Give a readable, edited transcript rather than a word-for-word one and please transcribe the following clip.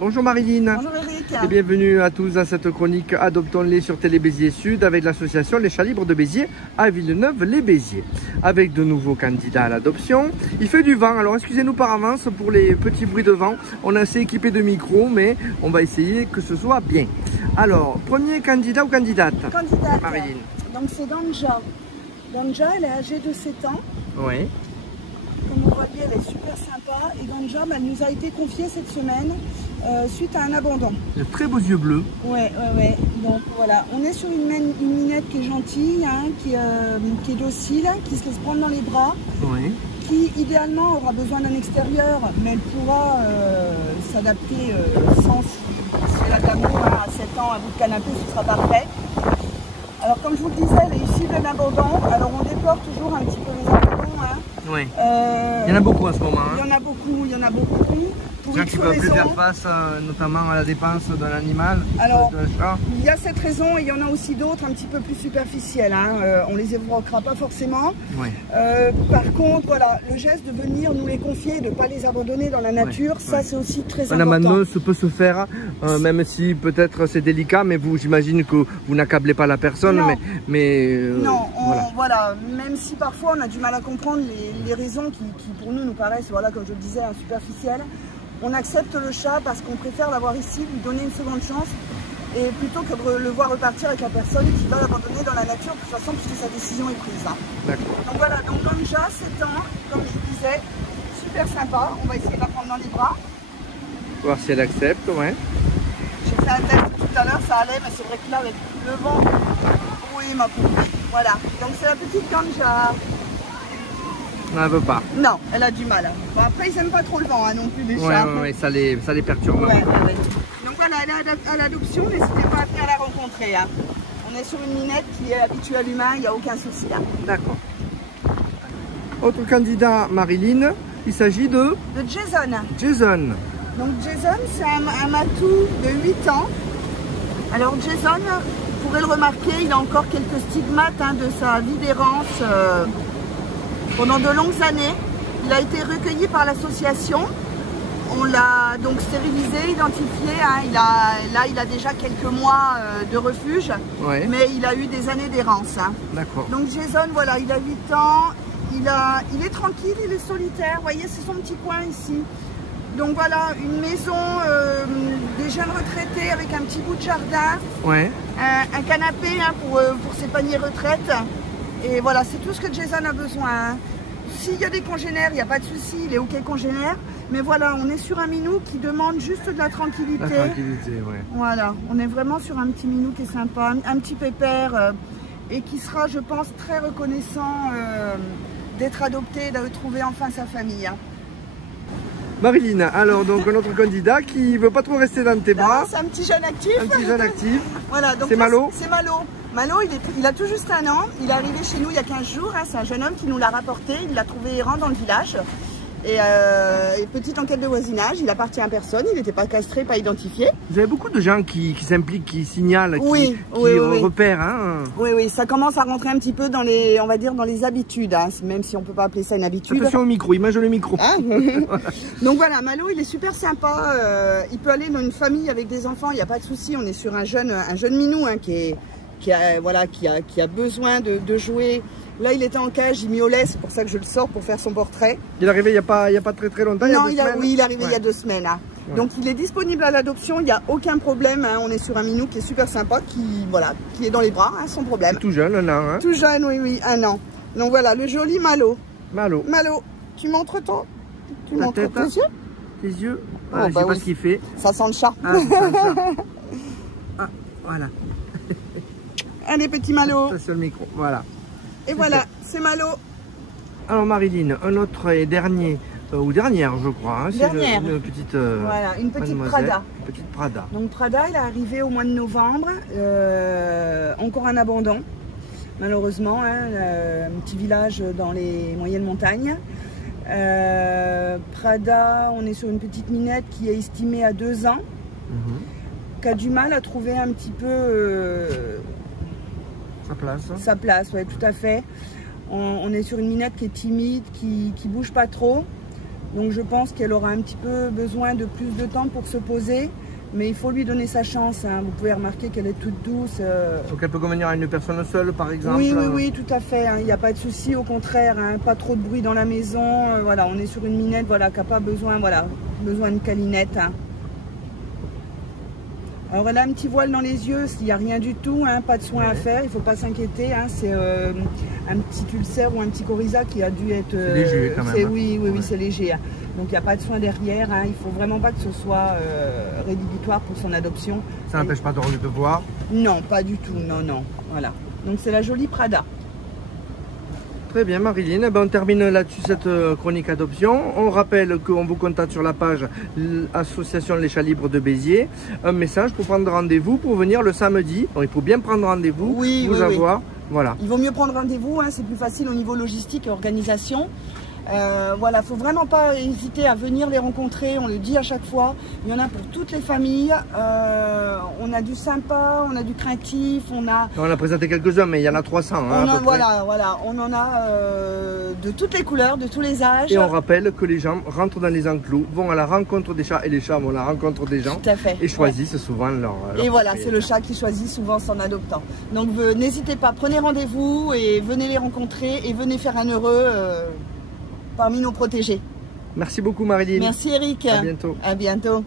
Bonjour Marilyn. Bonjour Eric. Et bienvenue à tous à cette chronique Adoptons-les sur Télé Béziers Sud avec l'association Les Chats Libres de Béziers à Villeneuve-les-Béziers. Avec de nouveaux candidats à l'adoption. Il fait du vent, alors excusez-nous par avance pour les petits bruits de vent. On est assez équipé de micros, mais on va essayer que ce soit bien. Alors, premier candidat ou candidate? Candidate. Marilyn. Donc c'est Ganja. Ganja, elle est âgée de 7 ans. Oui. Comme on voit bien, elle est super sympa. Et Ganja, elle nous a été confiée cette semaine suite à un abandon. De très beaux yeux bleus. Ouais. Donc voilà, on est sur une minette qui est gentille, hein, qui est docile, qui se laisse prendre dans les bras. Oui. Qui idéalement aura besoin d'un extérieur, mais elle pourra s'adapter sans, si elle a de l'amour, hein, à 7 ans, à bout de canapé, ce sera parfait. Alors comme je vous le disais, elle est issue d'un abandon, alors on déplore toujours un petit peu les abandons. Hein. Oui. Il y en a beaucoup en ce moment. Hein. Il y en a beaucoup. Pour gens qui ne peuvent plus faire face notamment à la dépense d'un animal, alors, d'un chat. Il y a cette raison et il y en a aussi d'autres un petit peu plus superficielles. Hein. On les évoquera pas forcément. Oui. Par contre, voilà, le geste de venir nous les confier, de ne pas les abandonner dans la nature, ça c'est aussi très important. Un abandon peut se faire, même si peut-être c'est délicat, mais vous, j'imagine que vous n'accablez pas la personne. Non, non, voilà, même si parfois on a du mal à comprendre les raisons qui pour nous paraissent, voilà, comme je le disais, superficielles. On accepte le chat parce qu'on préfère l'avoir ici, lui donner une seconde chance, et plutôt que de le voir repartir avec la personne qui va l'abandonner dans la nature, de toute façon, puisque sa décision est prise. Hein. D'accord. Donc voilà, donc Ganja, 7 ans, comme je vous disais, super sympa. On va essayer de la prendre dans les bras. Voir si elle accepte, ouais. J'ai fait un test tout à l'heure, ça allait, mais c'est vrai que là, avec le vent, oui, ma pauvre. Voilà, donc c'est la petite Ganja. Elle veut pas. Non, elle a du mal. Bon, après, ils n'aiment pas trop le vent hein, non plus, les chats. Oui, ça les perturbe. Ouais. Donc voilà, elle est à l'adoption, n'hésitez pas à venir la rencontrer. Hein. On est sur une minette qui est habituée à l'humain, il n'y a aucun souci. Hein. D'accord. Autre candidat, Marilyn, il s'agit de Jason. Jason. Donc Jason, c'est un matou de 8 ans. Alors Jason, vous pourrez le remarquer, il a encore quelques stigmates hein, de sa vie d'errance. Pendant de longues années, il a été recueilli par l'association. On l'a donc stérilisé, identifié. Hein. Il a déjà quelques mois de refuge, mais il a eu des années d'errance. Hein. D'accord. Donc Jason, voilà, il a 8 ans. Il est tranquille, il est solitaire. Vous voyez, c'est son petit coin ici. Donc voilà, une maison des jeunes retraités avec un petit bout de jardin. Ouais. Un canapé hein, pour ses paniers retraite. Et voilà, c'est tout ce que Jason a besoin. Hein. S'il y a des congénères, il n'y a pas de souci, il est OK congénère. Mais voilà, on est sur un minou qui demande juste de la tranquillité. La tranquillité, ouais. Voilà, on est vraiment sur un petit minou qui est sympa, un petit pépère et qui sera, je pense, très reconnaissant d'être adopté et de retrouver enfin sa famille. Hein. Marilyn, alors donc un autre candidat qui ne veut pas trop rester dans tes bras. C'est un petit jeune actif. Un petit jeune actif. Voilà, donc c'est Malo. C'est Malo. Malo, il a tout juste 1 an. Il est arrivé chez nous il y a 15 jours. Hein, c'est un jeune homme qui nous l'a rapporté. Il l'a trouvé errant dans le village. Et petite enquête de voisinage, il appartient à personne, il n'était pas castré, pas identifié. Vous avez beaucoup de gens qui s'impliquent, qui signalent, oui, qui repèrent. Hein. Oui, ça commence à rentrer un petit peu dans les, on va dire, dans les habitudes, hein, même si on ne peut pas appeler ça une habitude. Attention au micro, il mange le micro. Hein. Donc voilà, Malo, il est super sympa, il peut aller dans une famille avec des enfants, il n'y a pas de souci. On est sur un jeune minou hein, qui a besoin de jouer. Là, il était en cage, il miaulait, c'est pour ça que je le sors pour faire son portrait. Il est arrivé il n'y a pas très longtemps. Non, il est arrivé il y a 2 semaines. Hein. Ouais. Donc, il est disponible à l'adoption, il n'y a aucun problème. Hein. On est sur un minou qui est super sympa, qui est dans les bras, hein, sans problème. Tout jeune, 1 an. Hein. Tout jeune, oui, 1 an. Donc voilà, le joli Malo. Malo, tu montres tes yeux. Tes yeux. Voilà, je sais pas ce qu'il fait. Ça sent le chat. Ah, ça sent le chat. Ah, voilà. Allez, petit Malo. Ça sur le micro, voilà. Et voilà, c'est Malo. Alors Marilyn, un autre et dernier, ou dernière je crois, hein, dernière. Une petite voilà, une petite Prada. Une petite Prada. Donc Prada, il est arrivé au mois de novembre, encore un abandon, malheureusement, hein, un petit village dans les moyennes montagnes. Prada, on est sur une petite minette qui est estimée à 2 ans, qui a du mal à trouver un petit peu... Sa place, oui, tout à fait. On est sur une minette qui est timide, qui bouge pas trop. Donc je pense qu'elle aura un petit peu besoin de plus de temps pour se poser. Mais il faut lui donner sa chance. Hein. Vous pouvez remarquer qu'elle est toute douce. Donc elle peut convenir à une personne seule, par exemple. Oui, tout à fait. Hein. Il n'y a pas de souci, au contraire. Hein. Pas trop de bruit dans la maison. Voilà, on est sur une minette, voilà, qui n'a pas besoin, besoin de câlinette. Hein. Alors elle a un petit voile dans les yeux, il n'y a rien du tout, hein, pas de soin à faire, il ne faut pas s'inquiéter. Hein. C'est un petit ulcère ou un petit coryza qui a dû être... C'est léger quand même. Oui, c'est léger. Hein. Donc il n'y a pas de soin derrière, hein. Il ne faut vraiment pas que ce soit rédhibitoire pour son adoption. Ça n'empêche pas de voir? Non, pas du tout, non. Voilà. Donc c'est la jolie Prada. Très bien Marilyn, eh ben, on termine là-dessus cette chronique adoption. On rappelle qu'on vous contacte sur la page Association Les Chats Libres de Béziers. Un message pour prendre rendez-vous pour venir le samedi. Donc, il faut bien prendre rendez-vous, avoir. Voilà. Il vaut mieux prendre rendez-vous, hein, c'est plus facile au niveau logistique et organisation. Voilà, faut vraiment pas hésiter à venir les rencontrer, on le dit à chaque fois, il y en a pour toutes les familles, on a du sympa, on a du craintif, on a présenté quelques-uns, mais il y en a 300. Voilà, on en a de toutes les couleurs, de tous les âges. Et on rappelle que les gens rentrent dans les enclos, vont à la rencontre des chats, et les chats vont à la rencontre des gens. Tout à fait. Et choisissent souvent leur et voilà, c'est le chat qui choisit souvent son adoptant. Donc n'hésitez pas, prenez rendez-vous et venez les rencontrer et venez faire un heureux parmi nos protégés. Merci beaucoup Marilyn. Merci Eric. À bientôt. À bientôt.